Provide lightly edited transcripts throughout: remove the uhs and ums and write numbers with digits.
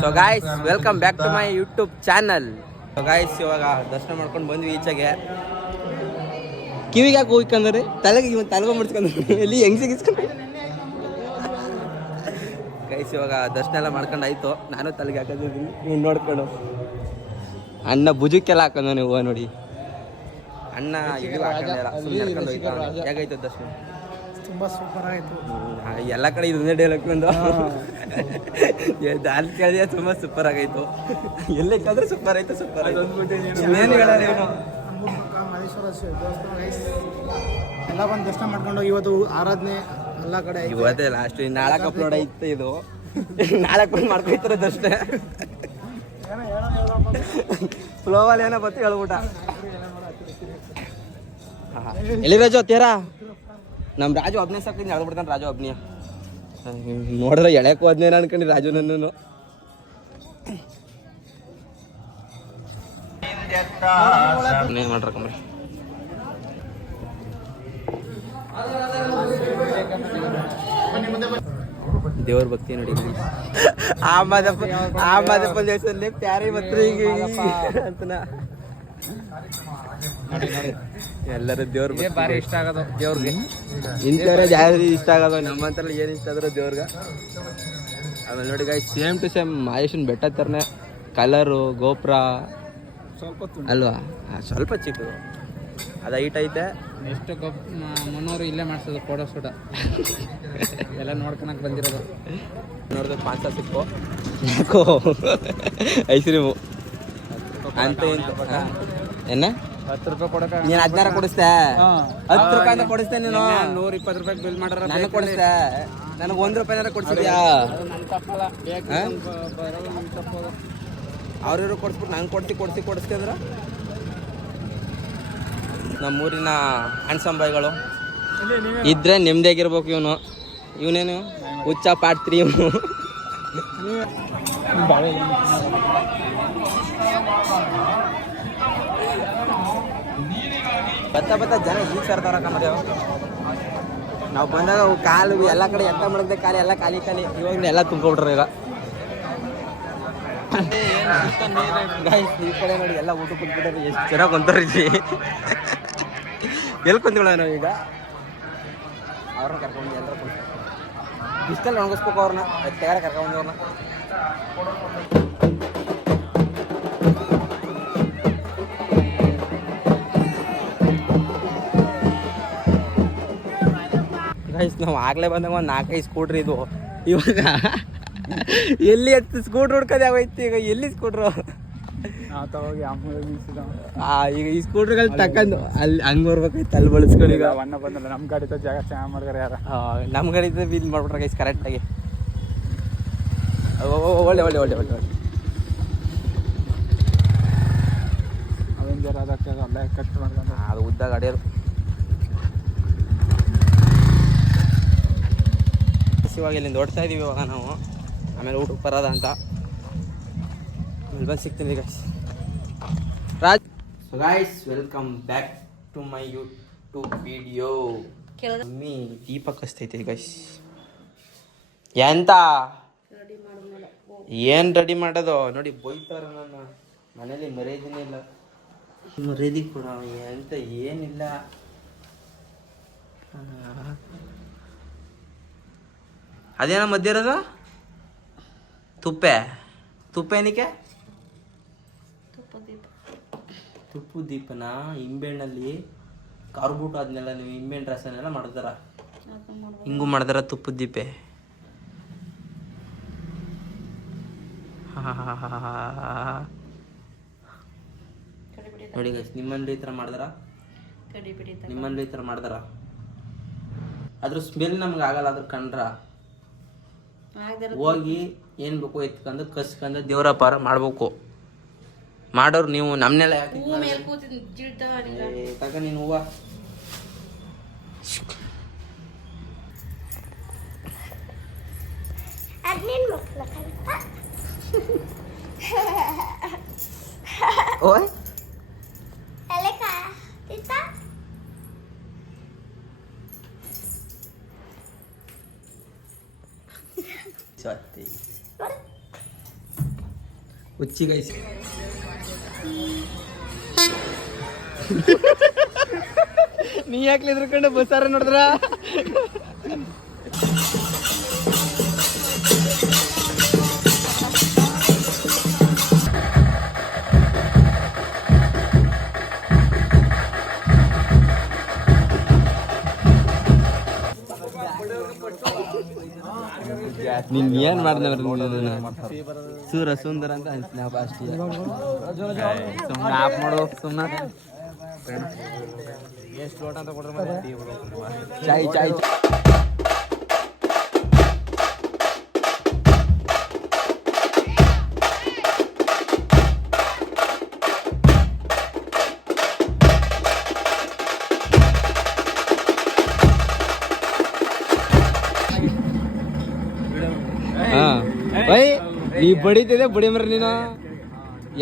So guys welcome back to my YouTube channel. So guys ಇವಾಗ ದರ್ಶನ ಮಾಡ್ಕೊಂಡು ಬಂದ್ವಿ ಈಚೆಗೆ. ಕಿವಿಗೆ ಯಾಕೆ ಹೋಗ್ಕಂದ್ರೆ ತಲೆಗೆ ಇವತ್ತು ತಲೆಗೆ ಮುಡ್ಸ್ಕೊಂಡ್ರೆ ಎಲ್ಲಿ ಹೆಂಗ್ ಸಿಗಿಸ್ಕೊಂಡು ಗೈಸ್ ಇವಾಗ ದರ್ಶನ ಎಲ್ಲ ಮಾಡ್ಕೊಂಡಾಯ್ತು. ನಾನು ತಲೆಗೆ ಹಾಕೋದಿದ್ದೀನಿ, ನೀವು ನೋಡ್ಕೊಂಡು. ಅಣ್ಣ ಭುಜಕ್ಕೆಲ್ಲ ಹಾಕೊಂಡು ನೀವು ನೋಡಿ. ಅಣ್ಣ ಇದು ಹಾಕೊಂಡಿಲ್ಲ, ಸುಮ್ಮನೆ ಕರ್ಕೊಂಡು ಹೋಯ್ತು. ಹೇಗಾಯ್ತು ದರ್ಶನ? ತುಂಬ ಸೂಪರ್ ಆಯಿತು. ಎಲ್ಲ ಕಡೆ ಇದನ್ನೇ ಡೈಲಾಗ್ ಬಂದು ಅಲ್ಲಿ ಕೇಳಿದೆ. ತುಂಬ ಸೂಪರ್ ಆಗೈತು. ಎಲ್ಲೈತಾದ್ರೆ ಸೂಪರ್ ಆಯ್ತು, ಸೂಪರ್ ಆಯ್ತು. ಏನು ಹೇಳೋಣ ಏನು ಮಹೇಶ್ವರ ದೇವಸ್ಥಾನ ಎಲ್ಲ ಬಂದು ದರ್ಶನ ಮಾಡ್ಕೊಂಡು ಇವತ್ತು ಆರಾಧನೆ ಎಲ್ಲ ಕಡೆ ಇವತ್ತೇ ಲಾಸ್ಟ್. ನಾಳಕ್ಕೆ ಅಪ್ಲೋಡ್ ಐತೆ ಇದು. ನಾಳಕ್ಕೆ ಬಂದು ಮಾಡ್ಕೊಯ್ತಾರೆ ದರ್ಶನ. ಫ್ಲೋವಲ್ಲಿ ಏನೋ ಬತ್ತು ಹೇಳ್ಬಿಟ್ಟ. ಎಲ್ಲಿ ರಾಜು ತೇರಾ ನಮ್ಮ ರಾಜು ಅಬ್ನೇ ಸಾಕಿದ್ ಹೇಳ್ಬಿಡ್ತಾನೆ. ರಾಜು ಅಬ್ನಿಯ ನೋಡಿದ್ರೆ ಎಳೆಕ್ ಹೋದ್ನೇನ ಅನ್ಕೊಂಡು ರಾಜು ನನ್ನೂ ಏನ್ ಮಾಡ್ರಕಂಬ್ರಿ. ದೇವ್ರ ಭಕ್ತಿ ನೋಡಿ. ಆ ಮಾದಪ್ಪ ದೇವಸ್ಥಾನದಲ್ಲಿ ಪ್ಯಾರಿ ಬತ್ರ ಈಗ ಅಂತನ ಎಲ್ಲರೂ ದೇವ್ರ ಭಾರಿ ಇಷ್ಟ ಆಗೋದು ದೇವ್ರಿಗೆ. ಇಂಥವ್ರೆ ಜಾಸ್ತಿ ಇಷ್ಟ ಆಗೋದು. ನಮ್ಮಂತಲ್ಲ ಏನು ಇಷ್ಟ ಆದ್ರೆ ದೇವ್ರಿಗೆ. ಆಮೇಲೆ ನೋಡಿ ಗಾಯ್ಸ್ ಸೇಮ್ ಟು ಸೇಮ್ ಮಹೇಶನ್ ಬೆಟ್ಟ ಥರನೇ ಕಲರು, ಗೋಪುರ ಸ್ವಲ್ಪ ಅಲ್ವಾ? ಸ್ವಲ್ಪ ಚಿಕ್ಕದು ಅದು ಹೈಟ್ ಐತೆ. ಎಷ್ಟು ಮುನ್ನೂರು ಇಲ್ಲೇ ಮಾಡಿಸೋದು ಫೋಟೋ ಶೂಟ ಎಲ್ಲ ನೋಡ್ಕೊಳಕ್ ಬಂದಿರೋದು. ನೋಡಿದ್ರೆ 500 ಸಿಕ್ಕು ಯಾಕೋ ಐಸ್ಕ್ರೀಮು ಅಂತ ಏನ 10 ರೂಪಾಯಿ ಕೊಡಕ ನೀನು 16 ಕೊಡಿಸ್ತೆ. 10 ರೂಪಾಯಿ ಕೊಡಿಸ್ತೆ ನೀನು. 120 ರೂಪಾಯಿ ಬಿಲ್ ಮಾಡ್ರ ನನಗೆ ಕೊಡಿಸ್ತೆ. ನನಗೆ 1 ರೂಪಾಯಿನಾರ ಕೊಡ್ಸಿದ್ಯಾ? ಅವ್ರಿವ್ರು ಕೊಡಿಸ್ಬಿಟ್ಟು ನಂಗೆ ಕೊಡಿಸ್ತಿ ಅಂದ್ರೆ ನಮ್ಮೂರಿನ ಹ್ಯಾಂಡ್ಸಮ್ ಬಾಯ್ಗಳು ಇದ್ರೆ ನೆಮ್ಮದಿಯಾಗಿರ್ಬೇಕು. ಇವನೇನು ಹುಚ್ಚ ಪಾಡ್ತೀರಿ ಇವನು. ಬತ್ತ ಜನ ಈಗ ಸೇರ್ತಾರ ಕಮ್ಮರಿ. ನಾವು ಬಂದಾಗ ಕಾಲು ಎಲ್ಲ ಕಡೆ ಎತ್ತ ಮಾಡಿದೆ, ಖಾಲಿ ಎಲ್ಲ ಖಾಲಿ. ಇವಾಗ ಎಲ್ಲ ತುಂಬಿಬಿಟ್ರೆ ಈಗ. ಈ ಕಡೆ ನೋಡಿ ಎಲ್ಲ ಊಟ ಕುಂತ್ಬಿಟ್ಟಾರೆ. ಎಷ್ಟು ಚೆನ್ನಾಗಿ ಕುಂತಾರೀ. ಎಲ್ಲಿ ಕುಂತ್ಕೊಳ್ಳ ನಾವು ಈಗ? ಅವ್ರನ್ನ ಕರ್ಕೊಂಡು ಎಲ್ಲರೂ ಕುಂತ ಇಷ್ಟಲ್ಲಿ ಒಣಗಿಸ್ಬೇಕು ಅವ್ರನ್ನ. ತೆಗಾರ ಕರ್ಕೊಂಡು ಅವ್ರನ್ನ. ಗೈಸ್ ನಾವು ಆಗಲೇ ಬಂದಾಗ ಒಂದು 4-5 ಸ್ಕೂಟ್ರ್ ಇದು. ಇವಾಗ ಎಲ್ಲಿ ಎತ್ತು ಸ್ಕೂಟ್ರ್ ಹುಡ್ಕೋದು ಯಾವೈತಿ ಈಗ? ಎಲ್ಲಿ ಸ್ಕೂಟ್ರು? ಈಗ ಈ ಸ್ಕೂಟ್ರ್ಗಳು ತಕ್ಕಂಡು ಅಲ್ಲಿ ಹಂಗೆ ಬರ್ಬೇಕೈತೆ. ಅಲ್ಲಿ ಬಳಸ್ಕೊಂಡು ಈಗ ಅಣ್ಣ ಬಂದಲ್ಲ ನಮ್ಮ ಗಾಡಿ ಜಾಗ ಚೆನ್ನಾಗಿ ಮಾಡ್ತಾರೆ ಯಾರು. ನಮ್ಮ ಗಾಡಿ ಇದು ಮಾಡ್ಬಿಟ್ರೆ ಗೈಸ್ ಕರೆಕ್ಟಾಗಿ. ಒಳ್ಳೆ ಅವೆಂಜರ್ ಅದಕ್ಕೆ ಅಲ್ಲೇ ಕಟ್ ಮಾಡ್ಕೊಂಡು ಅದು ಉದ್ದ ಗಾಡಿ ಅದು. ಇವಾಗ ಇಲ್ಲಿಂದ ಓಡ್ತಾ ಇದೀವಿ ಇವಾಗ ನಾವು. ಆಮೇಲೆ ಊಟಕ್ಕೆ ಬರೋದ ಅಂತ ಬಂದು ಸಿಗ್ತೀನಿ guys. Raj so guys welcome back to my YouTube video. Mummy ದೀಪ ಕಸ್ತೈತಿ ಗೈಸ್. ಎಂತ ಏನು ರೆಡಿ ಮಾಡೋದು ನೋಡಿ. ಬೈತಾರ ನನ್ನ ಮನೇಲಿ ಮರ್ಯಾದಿನೇ ಇಲ್ಲ. ಮರ್ಯಾದಿ ಕೂಡ ಎಂತ ಏನಿಲ್ಲ. ಅದೇನ ಮಧ್ಯ ಇರೋದು ತುಪ್ಪ ಏನಕ್ಕೆ? ತುಪ್ಪು ದೀಪನ ಹಿಂಬೆಣ್ಣಲ್ಲಿ ಕಾರ್ಬಿಟ್ಟು ಅದನ್ನೆಲ್ಲ ನೀವು ಹಿಂಬೆಣ್ಣು ರಸನೆಲ್ಲ ಮಾಡ್ತಾರ. ಹಿಂಗೂ ಮಾಡ್ದಾರ ತುಪ್ಪದ ದೀಪೆ. ನೋಡಿ ಗೈಸ್ ನಿಮ್ಮಲ್ಲಿ ಈ ಥರ ಮಾಡ್ದಾರ, ನಿಮ್ಮಲ್ಲಿ ಈ ಥರ ಮಾಡ್ದಾರ. ಅದ್ರ ಸ್ಮೆಲ್ ನಮ್ಗೆ ಆಗಲ್ಲ. ಅದ್ರ ಕಂಡ್ರ ಹೋಗಿ ಏನು ಬೇಕು ಎತ್ಕೊಂಡು ಕಸ್ಕೊಂಡು ದೇವ್ರ ಪಾರ ಮಾಡ್ಬೇಕು. ಮಾಡೋರು ನೀವು ನಮ್ಮನ್ನೆಲ್ಲ ಯಾಕೆ ತಗ ನೀನು ಹೂವ ಓಯ್ ಹುಚ್ಚಿ ಗೈಸ್ ನೀ ಯಾಕೆ ಎದ್ರಕೊಂಡು ಬಸ್ಸಾರ ನೋಡಿದ್ರ ನೀನ್ ಏನ್ ಮಾಡ್ದವ್ರ ಸೂರ ಸುಂದರ ಅಂತ ಅನ್ಸ್ನಾಪ ಅಷ್ಟೇ ಸುಮ್ಮನೆ ಆಫ್ ಮಾಡು ಸುಮ್ಮನೆ ಎಷ್ಟು ಲೋಟ ಅಂತ ಕೊಡ್ರೆ ಚಾಯ್ ಚಾಯ್ ಬೈ ನೀ ಬಡಿತಿದೆ ಬಡಿ ಮರ ನೀನು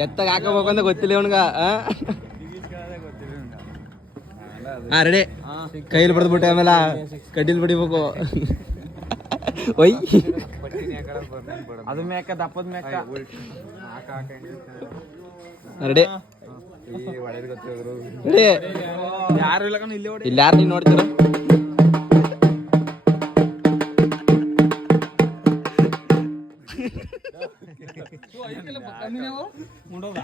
ಎತ್ತಾಗ ಹಾಕಬೇಕು ಅಂತ ಗೊತ್ತಿಲ್ಲ ಅವನ್ಗ ಹಾ ರೆಡಿ ಕೈಲಿ ಬಡ್ದ್ಬಿಟ್ಟೆ ಆಮೇಲೆ ಕಡ್ಡಿಲ್ ಬಡಿಬೇಕು ಒಯ್ ಅದು ಮೇಕ ದಪ್ಪದ ಮೇಕ ರೆಡಿ ರೆಡಿ ಯಾರು ಇಲ್ಲ ಇಲ್ಲಿ ಯಾರು ನೀನ್ ನೋಡ್ತೀರ ಮುಂಡೋದ